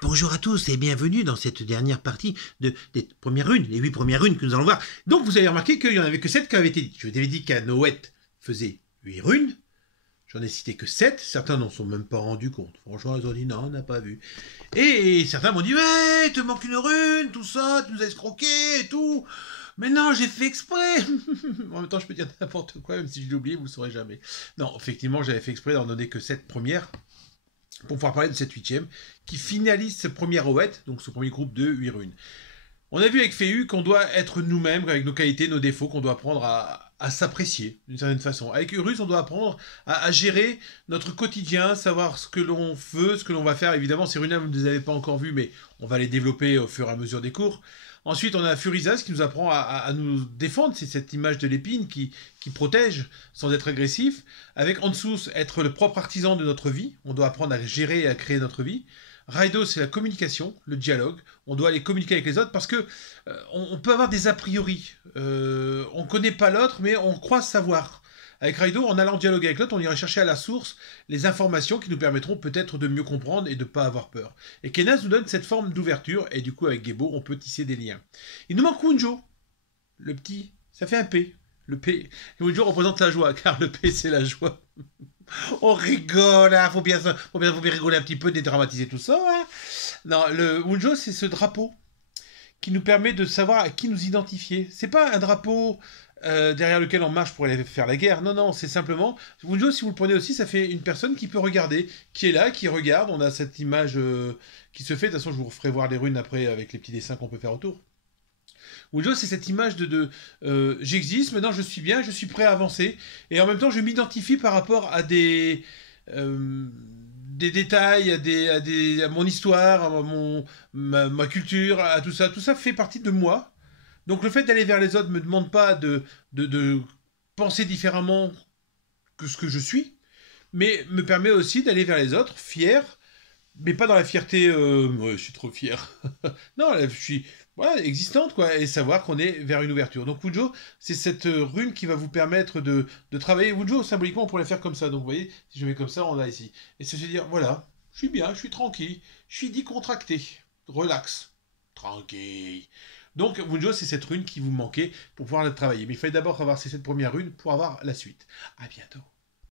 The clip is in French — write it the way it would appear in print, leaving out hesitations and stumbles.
Bonjour à tous et bienvenue dans cette dernière partie des premières runes, les 8 premières runes que nous allons voir. Donc vous avez remarqué qu'il n'y en avait que 7 qui avaient été dites. Je vous avais dit qu'Anoët faisait 8 runes. J'en ai cité que 7. Certains n'en sont même pas rendus compte. Franchement, ils ont dit non, on n'a pas vu. Et certains m'ont dit ouais, il te manque une rune, tout ça, tu nous as escroqué et tout. Mais non, j'ai fait exprès. En même temps, je peux dire n'importe quoi, même si je l'ai oublié, vous ne le saurez jamais. Non, effectivement, j'avais fait exprès d'en donner que 7 premières pour pouvoir parler de cette 8e qui finalise ce premier Oët, donc ce premier groupe de 8 runes. On a vu avec Féhu qu'on doit être nous-mêmes, avec nos qualités, nos défauts, qu'on doit apprendre à s'apprécier d'une certaine façon. Avec Urus, on doit apprendre à gérer notre quotidien, savoir ce que l'on veut, ce que l'on va faire. Évidemment, ces runes-là, vous ne les avez pas encore vues, mais on va les développer au fur et à mesure des cours. Ensuite, on a Furizas qui nous apprend à nous défendre. C'est cette image de l'épine qui protège sans être agressif. Avec Ansous, être le propre artisan de notre vie. On doit apprendre à gérer et à créer notre vie. Raido, c'est la communication, le dialogue. On doit aller communiquer avec les autres parce que on peut avoir des a priori. On ne connaît pas l'autre, mais on croit savoir. Avec Raido, en allant dialoguer avec l'autre, on ira chercher à la source les informations qui nous permettront peut-être de mieux comprendre et de ne pas avoir peur. Et Kenaz nous donne cette forme d'ouverture, et du coup, avec Gebo, on peut tisser des liens. Il nous manque Wunjo, le petit, ça fait un P. Le P, Wunjo représente la joie, car le P, c'est la joie. On rigole, hein, faut bien rigoler un petit peu, dédramatiser tout ça. Hein. Non, le Wunjo, c'est ce drapeau qui nous permet de savoir à qui nous identifier. C'est pas un drapeau derrière lequel on marche pour aller faire la guerre. Non, non, c'est simplement... Wunjo, si vous le prenez aussi, ça fait une personne qui peut regarder, qui est là, qui regarde. On a cette image qui se fait. De toute façon, je vous ferai voir les runes après avec les petits dessins qu'on peut faire autour. Wunjo, c'est cette image de j'existe, maintenant je suis bien, je suis prêt à avancer. Et en même temps, je m'identifie par rapport à des détails, à mon histoire, à ma culture, à tout ça. Tout ça fait partie de moi. Donc le fait d'aller vers les autres ne me demande pas de penser différemment que ce que je suis, mais me permet aussi d'aller vers les autres, fier, mais pas dans la fierté, ouais, je suis trop fier. Non, je suis voilà, existante, quoi, et savoir qu'on est vers une ouverture. Donc Wunjo, c'est cette rune qui va vous permettre de travailler. Wunjo, symboliquement, on pourrait le faire comme ça. Donc vous voyez, si je mets comme ça, on a ici. Et c'est se dire, voilà, je suis bien, je suis tranquille, je suis décontracté, relax, tranquille. Donc Wunjo, c'est cette rune qui vous manquait pour pouvoir la travailler. Mais il fallait d'abord avoir ces 7 premières runes pour avoir la suite. À bientôt.